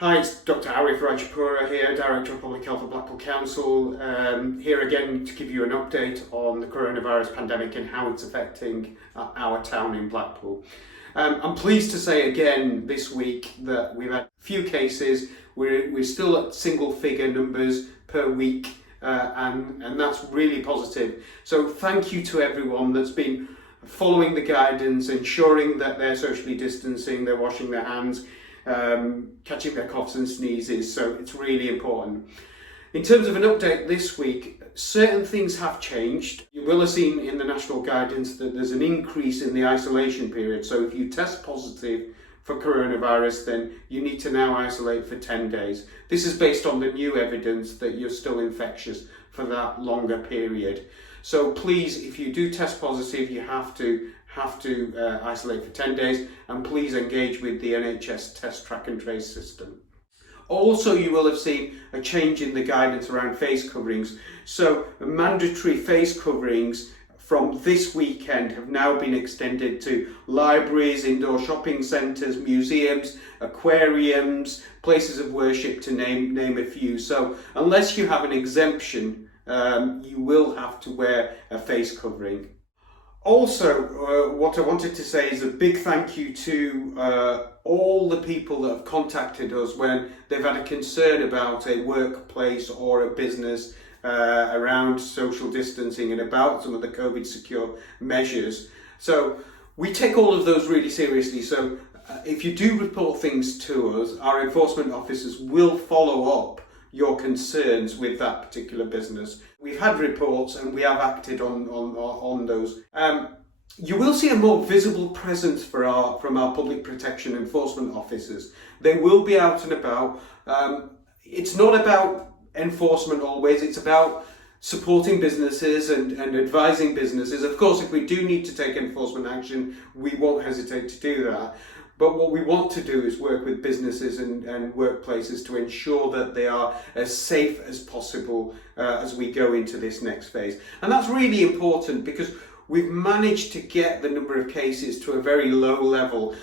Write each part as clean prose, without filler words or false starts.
Hi, it's Dr. Arif Rajpura here, Director of Public Health at Blackpool Council, here again to give you an update on the coronavirus pandemic and how it's affecting our town in Blackpool. I'm pleased to say again this week that we've had a few cases. We're still at single figure numbers per week and that's really positive. So thank you to everyone that's been following the guidance, ensuring that they're socially distancing, they're washing their hands, catching their coughs and sneezes, so it's really important. In terms of an update this week, certain things have changed. You will have seen in the national guidance that there's an increase in the isolation period, so if you test positive for coronavirus, then you need to now isolate for 10 days. This is based on the new evidence that you're still infectious for that longer period. So please, if you do test positive, you have to isolate for 10 days, and please engage with the NHS test track and trace system. Also, you will have seen a change in the guidance around face coverings. So mandatory face coverings from this weekend have now been extended to libraries, indoor shopping centres, museums, aquariums, places of worship, to name a few. So unless you have an exemption, you will have to wear a face covering. Also, what I wanted to say is a big thank you to all the people that have contacted us when they've had a concern about a workplace or a business around social distancing and about some of the COVID secure measures. So we take all of those really seriously. So if you do report things to us, our enforcement officers will follow up your concerns with that particular business. We've had reports and we have acted on those. You will see a more visible presence from our public protection enforcement officers. They will be out and about. It's not about enforcement always, it's about supporting businesses and advising businesses. Of course, if we do need to take enforcement action, we won't hesitate to do that. But what we want to do is work with businesses and workplaces to ensure that they are as safe as possible as we go into this next phase. And that's really important because we've managed to get the number of cases to a very low level.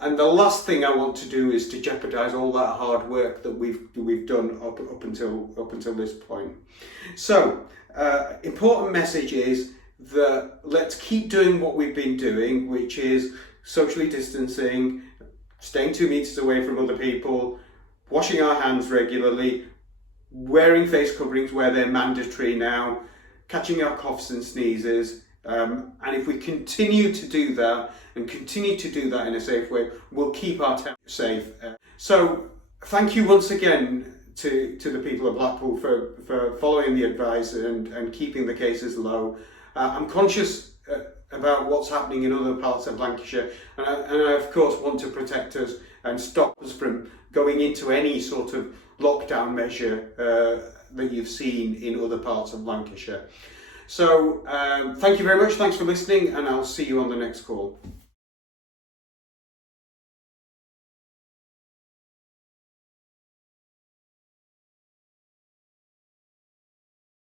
And the last thing I want to do is to jeopardise all that hard work that we've done up until this point. So, important message is that let's keep doing what we've been doing, which is socially distancing, staying 2 meters away from other people, washing our hands regularly, wearing face coverings where they're mandatory now, catching our coughs and sneezes. And if we continue to do that and continue to do that in a safe way, we'll keep our town safe. So thank you once again to the people of Blackpool for following the advice and keeping the cases low. I'm conscious about what's happening in other parts of Lancashire, and I of course want to protect us and stop us from going into any sort of lockdown measure that you've seen in other parts of Lancashire. So thank you very much, thanks for listening, and I'll see you on the next call.